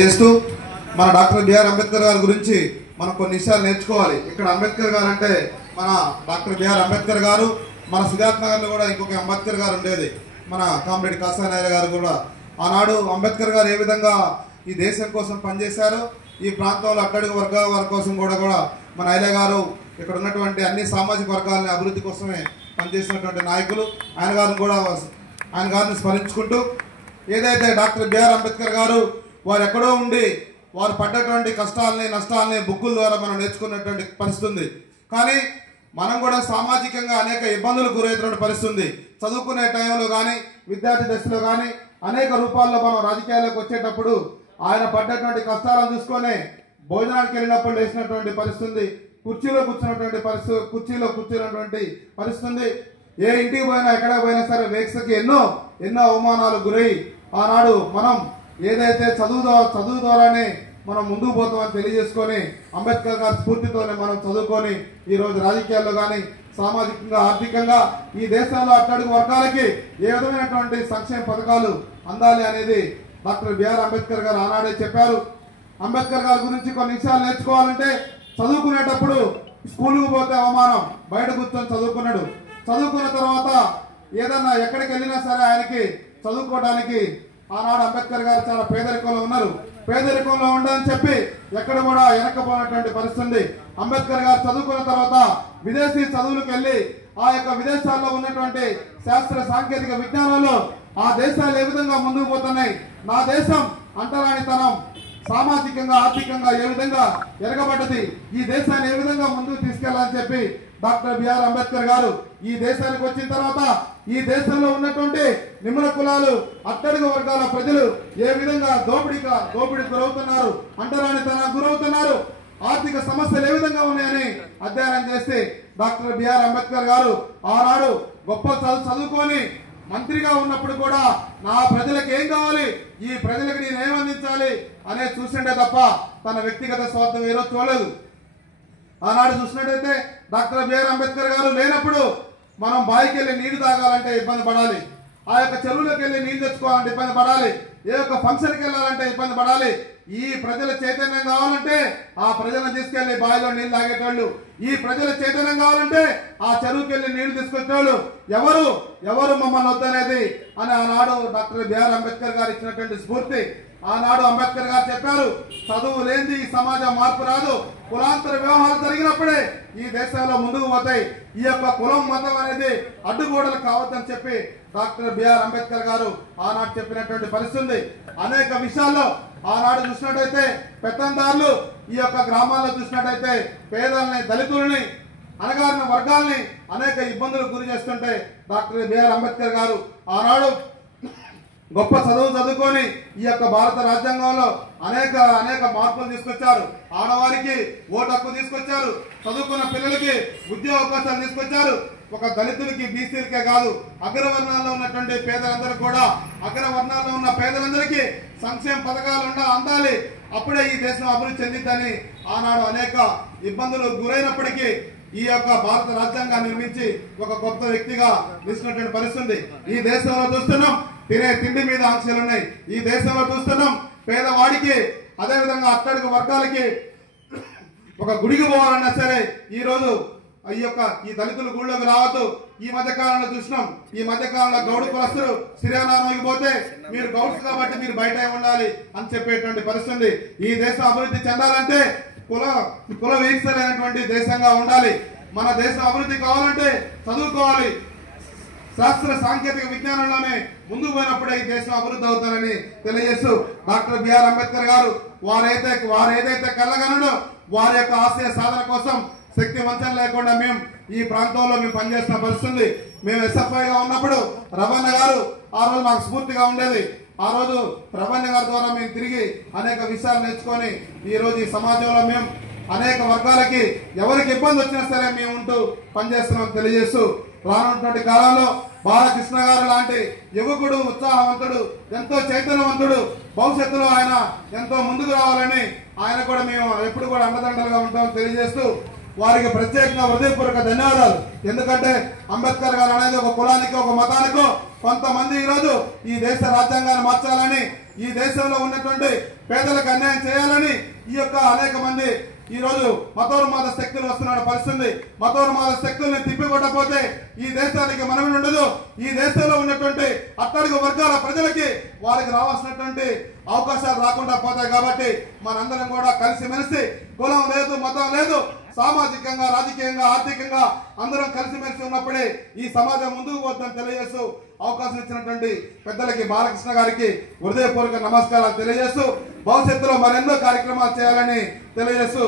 చేస్తూ మన doctor BR Ambedkar గారి గురించి మనం కొన్ని విషయాలు నేర్చుకోవాలి. ఇక్కడ అంబేద్కర్ గారు అంటే మన డాక్టర్ బిఆర్ అంబేద్కర్ గారు, మన సుజాత్ నగర్లో కూడా ఇంకొక అంబేద్కర్ గారు ఉండేది, మన కామ్రేడ్ కాసానాయర్ గారు కూడా. ఆనాడు అంబేద్కర్ గారు ఏ విధంగా ఈ దేశం కోసం పనిచేశారో, ఈ ప్రాంతంలో అట్టడుగు వర్గాల వారి కోసం కూడా మన ఐలే గారు ఇక్కడ ఉన్నటువంటి అన్ని సామాజిక వర్గాలని అభివృద్ధి కోసమే పనిచేసినటువంటి నాయకులు. ఆయన గారిని స్మరించుకుంటూ ఏదైతే డాక్టర్ బిఆర్ అంబేద్కర్ గారు వారు ఎక్కడో ఉండి వారు పడ్డటువంటి కష్టాలని నష్టాలని బుక్కుల ద్వారా మనం నేర్చుకున్నటువంటి పరిస్థితి ఉంది. కానీ మనం కూడా సామాజికంగా అనేక ఇబ్బందులకు గురవుతున్న పరిస్థితి ఉంది. చదువుకునే టైంలో కానీ విద్యార్థి దశలో కానీ అనేక రూపాల్లో మనం రాజకీయాల్లోకి వచ్చేటప్పుడు ఆయన పడ్డటువంటి కష్టాలను చూసుకొని భోజనానికి వెళ్ళినప్పుడు లేచినటువంటి పరిస్థితి, కుర్చీలో కూర్చున్నటువంటి పరిస్థితి, కుర్చీలో కూర్చున్నటువంటి పరిస్థితి. ఏ ఇంటికి పోయినా ఎక్కడ పోయినా సరే వేక్సకి ఎన్నో అవమానాలు గురై ఆనాడు మనం ఏదైతే చదువు ద్వారానే మనం ముందుకు పోతామని తెలియజేసుకొని అంబేద్కర్ గారి స్ఫూర్తితోనే మనం చదువుకొని ఈరోజు రాజకీయాల్లో కానీ సామాజికంగా ఆర్థికంగా ఈ దేశంలో అట్టడుగు వర్గాలకి ఏ విధమైనటువంటి సంక్షేమ పథకాలు అందాలి అనేది డాక్టర్ బిఆర్ అంబేద్కర్ గారు ఆనాడే చెప్పారు. అంబేద్కర్ గారి గురించి కొన్ని విషయాలు నేర్చుకోవాలంటే చదువుకునేటప్పుడు స్కూల్కి పోతే అవమానం, బయట కూర్చొని చదువుకున్నాడు. చదువుకున్న తర్వాత ఏదన్నా ఎక్కడికి వెళ్ళినా సరే ఆయనకి చదువుకోవడానికి ఆనాడు అంబేద్కర్ గారు చాలా పేదరికంలో ఉన్నారు. పేదరికంలో ఉండని చెప్పి ఎక్కడ కూడా వెనక్కపోయినటువంటి పరిస్థితి. అంబేద్కర్ గారు చదువుకున్న తర్వాత విదేశీ చదువులకు వెళ్ళి ఆ యొక్క విదేశాల్లో ఉన్నటువంటి శాస్త్ర సాంకేతిక విజ్ఞానంలో ఆ దేశాలు ఏ విధంగా ముందుకు పోతున్నాయి, నా దేశం అంటరానితనం సామాజికంగా ఆర్థికంగా ఏ విధంగా ఎరగబడ్డది, ఈ దేశాన్ని ఏ విధంగా ముందుకు తీసుకెళ్లాలని చెప్పి డాక్టర్ బిఆర్ అంబేద్కర్ గారు ఈ దేశానికి వచ్చిన తర్వాత ఈ దేశంలో ఉన్నటువంటి నిమ్న కులాలు అట్టడుగు వర్గాల ప్రజలు ఏ విధంగా దోపిడీకి గురవుతున్నారు, అంటరానితనానికి గురవుతున్నారు, ఆర్థిక సమస్యలు ఏ విధంగా ఉన్నాయని అధ్యయనం చేస్తే డాక్టర్ బిఆర్ అంబేద్కర్ గారు ఆనాడు గొప్ప చదువుకొని మంత్రిగా ఉన్నప్పుడు కూడా నా ప్రజలకు ఏం కావాలి, ఈ ప్రజలకు నేను ఏం అందించాలి అనే చూసిండే తప్ప తన వ్యక్తిగత స్వార్థం ఏదో చూడలేదు. ఆనాడు చూసినట్టయితే డాక్టర్ బిఆర్ అంబేద్కర్ గారు లేనప్పుడు మనం బావికి వెళ్ళి నీళ్లు తాగాలంటే ఇబ్బంది పడాలి, ఆ యొక్క చెరువులోకి వెళ్ళి నీళ్లు తెచ్చుకోవాలంటే ఇబ్బంది పడాలి, ఏ యొక్క ఫంక్షన్కి వెళ్ళాలంటే ఇబ్బంది పడాలి. ఈ ప్రజల చైతన్యం కావాలంటే ఆ ప్రజలను తీసుకెళ్లి బావిలో నీళ్లు తాగేటోళ్ళు, ఈ ప్రజల చైతన్యం కావాలంటే ఆ చెరువుకి వెళ్ళి నీళ్లు తీసుకొచ్చేవాళ్ళు ఎవరు మమ్మల్ని వద్దనేది అని ఆనాడు డాక్టర్ బిఆర్ అంబేద్కర్ గారు ఇచ్చినటువంటి స్ఫూర్తి. ఆనాడు అంబేద్కర్ గారు చెప్పారు, చదువు లేనిది ఈ సమాజ మార్పు రాదు, కులాంతర వ్యవహారాలు జరిగినప్పుడే ఈ దేశంలో ముందుకు పోతాయి, ఈ యొక్క కులం మతం అనేది అడ్డుగోడలు కావద్దని చెప్పి డాక్టర్ బిఆర్ అంబేద్కర్ గారు ఆనాడు చెప్పినటువంటి పరిస్థితి. అనేక విషయాల్లో ఆనాడు చూసినట్టయితే పెత్తందారులు ఈ యొక్క గ్రామాల్లో చూసినట్టయితే పేదల్ని, దళితుల్ని, అణగారిన వర్గాల్ని అనేక ఇబ్బందులకు గురి చేస్తుంటే డాక్టర్ బిఆర్ అంబేద్కర్ గారు ఆనాడు గొప్ప చదువుకొని ఈ యొక్క భారత రాజ్యాంగంలో అనేక మార్పులు తీసుకొచ్చారు. ఆడవారికి ఓటు హక్కు తీసుకొచ్చారు, చదువుకున్న పిల్లలకి ఉద్యోగ అవకాశాలు తీసుకొచ్చారు. ఒక దళితులకి, బీసీలకే కాదు అగ్రవర్ణాల్లో ఉన్నటువంటి పేదలందరూ కూడా అగ్రవర్ణాల్లో ఉన్న పేదలందరికీ సంక్షేమ పథకాలు అందాలి, అప్పుడే ఈ దేశం అభివృద్ధి చెందిద్దని ఆనాడు అనేక ఇబ్బందులు గురైనప్పటికీ ఈ యొక్క భారత రాజ్యాంగాన్ని నిర్మించి ఒక కొత్త వ్యక్తిగా తీసుకున్నటువంటి పరిస్థితి. ఈ దేశంలో చూస్తున్నాం తినే తిండి మీద ఆంక్షలు ఉన్నాయి. ఈ దేశంలో చూస్తున్నాం పేదవాడికి, అదేవిధంగా అట్టడుగు వర్గాలకి ఒక గుడికి పోవాలన్నా సరే ఈ రోజు ఈ దళితుల గుళ్ళోకి రావద్దు. ఈ మధ్యకాలంలో చూసినాం, ఈ మధ్యకాలంలో గౌడు కులస్తులు శ్రీరామానికి పోతే మీరు గౌడ్స్ కాబట్టి మీరు బయట ఉండాలి అని చెప్పేటువంటి పరిస్థితి. ఈ దేశం అభివృద్ధి చెందాలంటే కుల వీక్షలైనటువంటి దేశంగా ఉండాలి. మన దేశం అభివృద్ధి కావాలంటే చదువుకోవాలి, శాస్త్ర సాంకేతిక విజ్ఞానంలోనే ముందుకు పోయినప్పుడే ఈ దేశం అభివృద్ధి అవుతారని తెలియజేస్తూ డాక్టర్ బిఆర్ అంబేద్కర్ గారు వారు ఏదైతే కలగనడో వారి యొక్క ఆశయ సాధన కోసం శక్తి వంచన లేకుండా మేము ఈ ప్రాంతంలో పనిచేస్తున్న పరిస్థితి. మేము ఎస్ఎఫ్ఐగా ఉన్నప్పుడు రవణ గారు ఆ రోజు మాకు స్ఫూర్తిగా ఉండేది. ఆ రోజు రవణ గారి ద్వారా మేము తిరిగి అనేక విషయాలు నేర్చుకొని ఈ రోజు ఈ సమాజంలో మేము అనేక వర్గాలకి ఎవరికి ఇబ్బంది వచ్చినా సరే మేము ఉంటూ పనిచేస్తున్నాం తెలియజేస్తూ రానున్నటువంటి కాలంలో బాలకృష్ణ గారు లాంటి యువకుడు, ఉత్సాహవంతుడు, ఎంతో చైతన్యవంతుడు, భవిష్యత్తులో ఆయన ఎంతో ముందుకు రావాలని ఆయన కూడా మేము ఎప్పుడు కూడా అండదండలుగా ఉంటామని తెలియజేస్తూ వారికి ప్రత్యేకంగా హృదయపూర్వక ధన్యవాదాలు. ఎందుకంటే అంబేద్కర్ గారు అనేది ఒక కులానికో ఒక మతానికో కొంతమంది ఈరోజు ఈ దేశ రాజ్యాంగాన్ని మార్చాలని ఈ దేశంలో ఉన్నటువంటి పేదలకు అన్యాయం చేయాలని ఈ యొక్క అనేక మంది ఈ రోజు మతోన్మాద శక్తులు వస్తున్న పరిస్థితి. మతోన్మాద శక్తుల్ని తిప్పికొట్టకపోతే ఈ దేశానికి మనమే ఉండదు. ఈ దేశంలో ఉన్నటువంటి అట్టడుగు వర్గాల ప్రజలకి వారికి రావాల్సినటువంటి అవకాశాలు రాకుండా పోతాయి. కాబట్టి మనందరం కూడా కలిసిమెలిసి, కులం లేదు, మతం లేదు, సామాజికంగా, రాజకీయంగా, ఆర్థికంగా అందరం కలిసిమెలిసి ఉన్నప్పుడే ఈ సమాజం ముందుకు పోతుందని తెలియజేస్తూ అవకాశం ఇచ్చినటువంటి పెద్దలకి బాలకృష్ణ గారికి హృదయపూర్వక నమస్కారాలు తెలియజేస్తూ భవిష్యత్తులో మరెన్నో కార్యక్రమాలు చేయాలని తెలియజేస్తూ